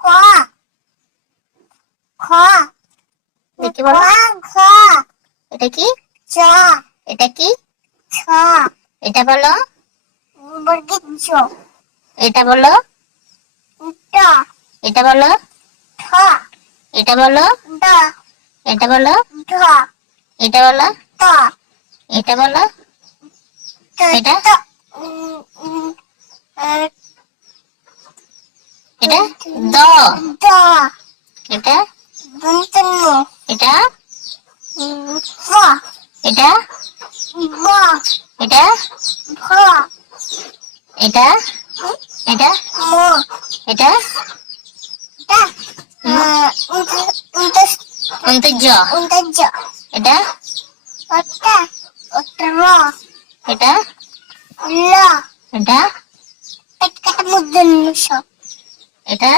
ক খ দেখি বলো। ঘ এটা কি? চ এটা কি? ছ এটা বলো। বর্গের চ এটা বলো। ট এটা বলো। ঠ এটা বলো। ড এটা বলো। ঢ এটা বলো। ত এটা বলো। এটা এটা দ দ এটা দন্তন্য এটা ভ এটা ব এটা ভ এটা এটা ম এটা অন্তর্য এটা ওটা ওটা র এটা ল এটা পেটকাটা মূর্ধন্য ষ এটা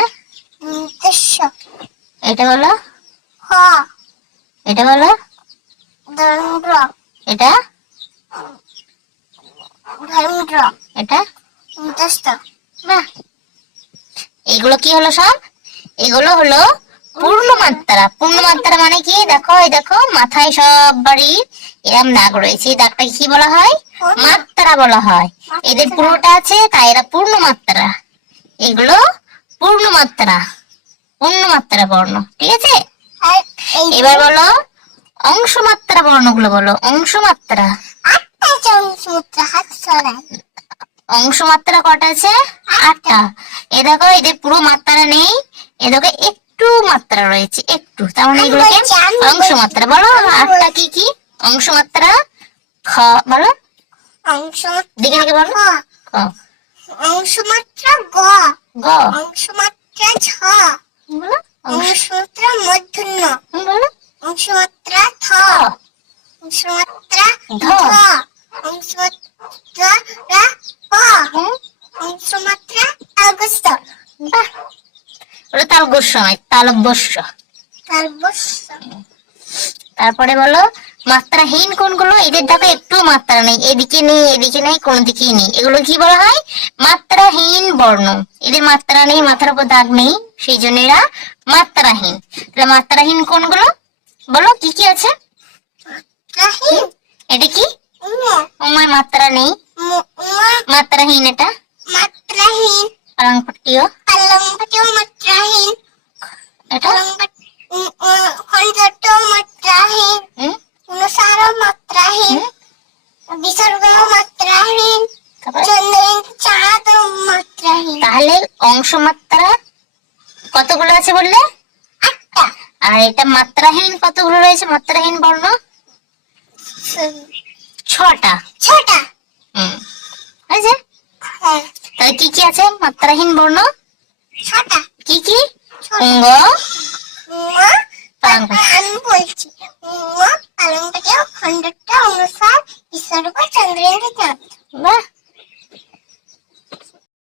এটা বলো। হ এটা বলো। দন্দ্র এটা ধর্মদ্র এটা দস্ত। বাহ, এগুলো কি হলো সব? এগুলো হলো পূর্ণমাত্রা। পূর্ণমাত্রা মানে কি? দেখো এই দেখো মাথায় সব বাড়ি এরম দাগ রয়েছে, এই দাগটা কি বলা হয়? মাত্রা বলা হয়। এদের পুরোটা আছে তাই এরা পূর্ণমাত্রা। এগুলো পূর্ণমাত্রা, পূর্ণমাত্রা বর্ণ। ঠিক আছে, এবার বলো অংশমাত্রা বর্ণগুলো বলো। অংশমাত্রা অংশমাত্রা কটা আছে? 8টা। এ দেখো এদের পুরো মাত্রা নেই, এ দেখো একটু মাত্রা রয়েছে, একটু, তার মানে এগুলোকে অংশমাত্রা বলো। 8টা কি কি অংশমাত্রা? খ বলো, দেখে দেখে বলো। ক অংশমাত্রা গ গ অংশমাত্রা ঝ বলো। অংশমাত্রা মূর্ধন্য বলো। অংশমাত্রা থ অংশমাত্রা ধ অংশমাত্রা রা প অংশমাত্রা তালবস্য। বাহ, ওটা তালবস্য নয়, তালবস্য। তালবস্য। তারপরে বলো মাত্রাহীন কোনগুলো? এদের দেখো একটু মাত্রা নেই, এদিকে নেই এদিকে নেই, কোন দিকেই নেই, এগুলো কি বলা হয়? মাত্রাহীন বর্ণ। এদের মাত্রা নেই, মাথার উপর দাগ নেই, সেই জন্য এরা মাত্রাহীন। তাহলে মাত্রাহীন কোনগুলো বলো? কি কি আছে? এটা কি? উমার মাত্রা নেই, মাত্রাহীন। এটা মাত্রাহীন। পালংপট্টিও মাত্রাহীন। এটা খঞ্জট মাত্রাহীন, অনুসার মাত্রাহীন, বিসর্গ মাত্রাহীন, চন্দ্রহীন চাঁদ মাত্রাহীন। তাহলে অংশমাত্রা কতগুলো আছে বললে? 8টা। আর এটা মাত্রাহীন কতগুলো রয়েছে? মাত্রাহীন বর্ণ 6টা। 6টা হয়েছে। তাহলে কি কি আছে মাত্রাহীন বর্ণ? 6টা। কি কি? অঙ্গ, আমি বলছি, পালংপট্টি, খন্ডট,